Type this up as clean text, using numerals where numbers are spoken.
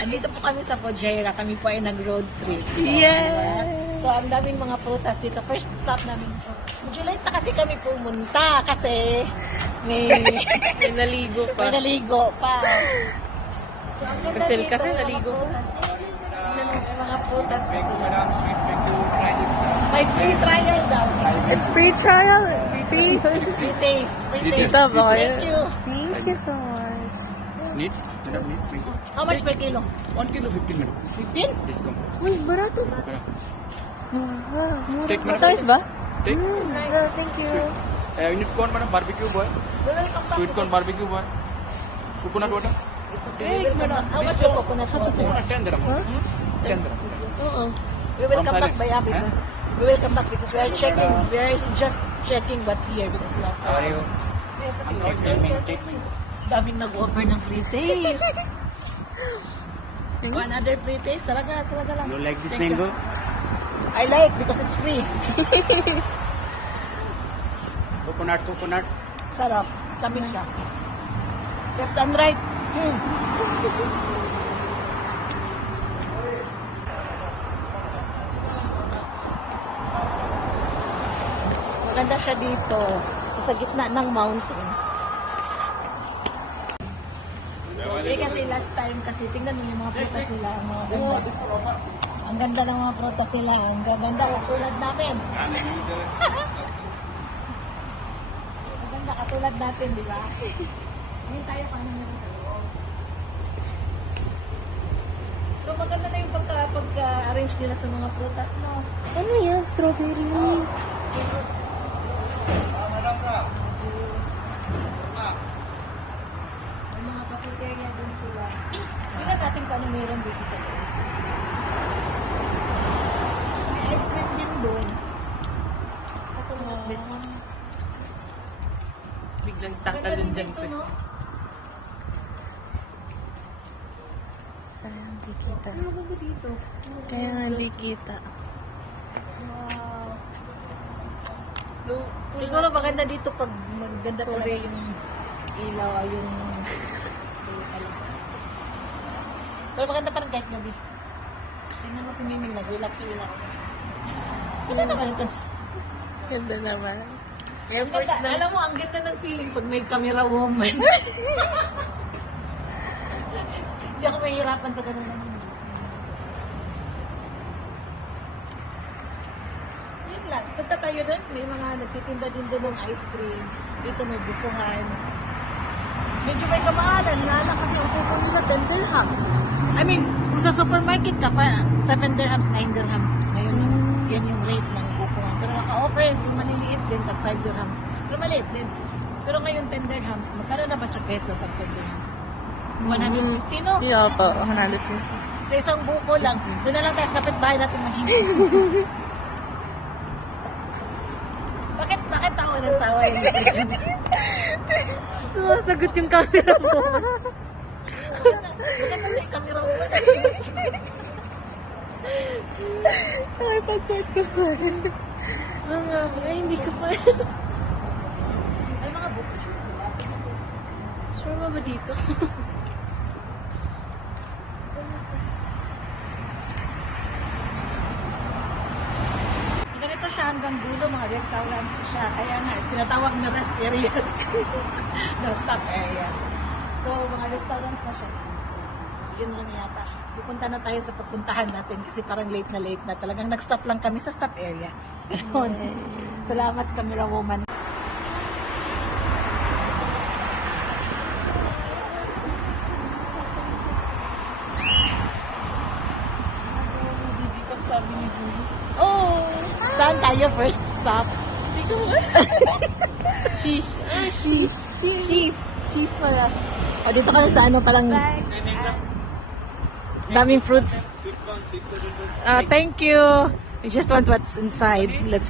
Andito po kami sa Fujairah. Kami po ay nag-road trip. Yeah! So, ang daming mga prutas dito. First stop namin po. Medyo late na kasi kami pumunta kasi may Naligo may naligo pa. So, ang ganda Kasi dito, mga naligo. prutas. May mga prutas kasi. May free trial daw. It's free trial. Free. Free taste. Free taste. Ito ba kayo? Thank you. Thank you so much. Need? Madam, need? Mango. How much per kilo? 1 kilo 15 madam. 15? Discount. Uy, barato. Yeah. Take madam. Mataas ba? Take. Thank you. Unique corn madam, barbecue boy. Welcome back. Sweet corn barbecue boy. Coconut water. It's okay. How much per coconut water? Coconut 10 dirham. 10 dirham. Oo. We will come back by because we will come back because we are checking. We are just checking what's here because last How are you? Take me. Daming nag-offer ng free taste. Another free taste. Talaga lang. You like this Thank you. mango? I like because it's free. Coconut. Sarap. Tamis ka. Left and right. Maganda siya dito. Sa gitna ng mountain. Eh kasi last time kasi tingnan mo yung mga prutas nila, ang mga ganda. Ang ganda ng mga prutas nila, ang ganda katulad namin. Ang ganda katulad natin, di ba? Hindi tayo paano nila sa loob. So maganda na yung pagka-arrange nila sa mga prutas, no? Ano yan? Strawberry. May mga cafeteria din sila. Tingnan natin kung ano meron dito sa loob. May ice cream din doon. Sa tulad. Biglang tatalon dyan, Dito, Chris. no? Sayang, di kita. Ano ba dito? Kaya nga di kita. Wow. Siguro maganda dito pag maganda talaga yung ilaw ay yung pero maganda pa rin kahit gabi. Tingnan mo si Miming nag-relax. Ito naman ito. Ganda naman. Ang ganda, alam mo, ang ganda ng feeling pag may camera woman. Hindi ako mahihirapan sa ganun naman. Yun lang. Punta tayo doon. May mga nagtitinda din doon ng ice cream. Dito may bukuhan. Medyo may kamahalan. Lala kasi ang kuko nila 10 dirhams. I mean, kung sa supermarket ka pa, 7 dirhams, 9 dirhams. Ngayon, yan yung rate ng bukuhan. Pero naka-offer yung maliliit din, tag 5 dirhams. Pero maliit din. Pero ngayon 10 dirhams. Magkano na ba sa pesos ang 10 dirhams? 150, no? Yeah, pa. 150. Sa isang buko lang. Doon na lang tayo sa kapitbahay natin mahingi. Bakit tawa ng tawa yun? Sumasagot yung camera mo. Maganda na yung camera mo. Ay, pagkat ko. Ay, hindi ko pa. Ay, mga buko sila. Sure ba ba dito? So, ganito siya hanggang dulo, mga restaurants siya. Kaya nga, tinatawag na rest area. No, stop areas. So, mga restaurants na siya. So, yun lang yata. Pupunta na tayo sa pupuntahan natin kasi parang late na. Talagang nag-stop lang kami sa stop area. Salamat sa camera woman. Digicam sabi ni Julie. Oh! Saan tayo first stop? Hindi ko Sheesh. Sheesh. Sheesh. Sheesh pala. O, dito ka na sa ano palang daming fruits. Thank you. We just want what's inside. Let's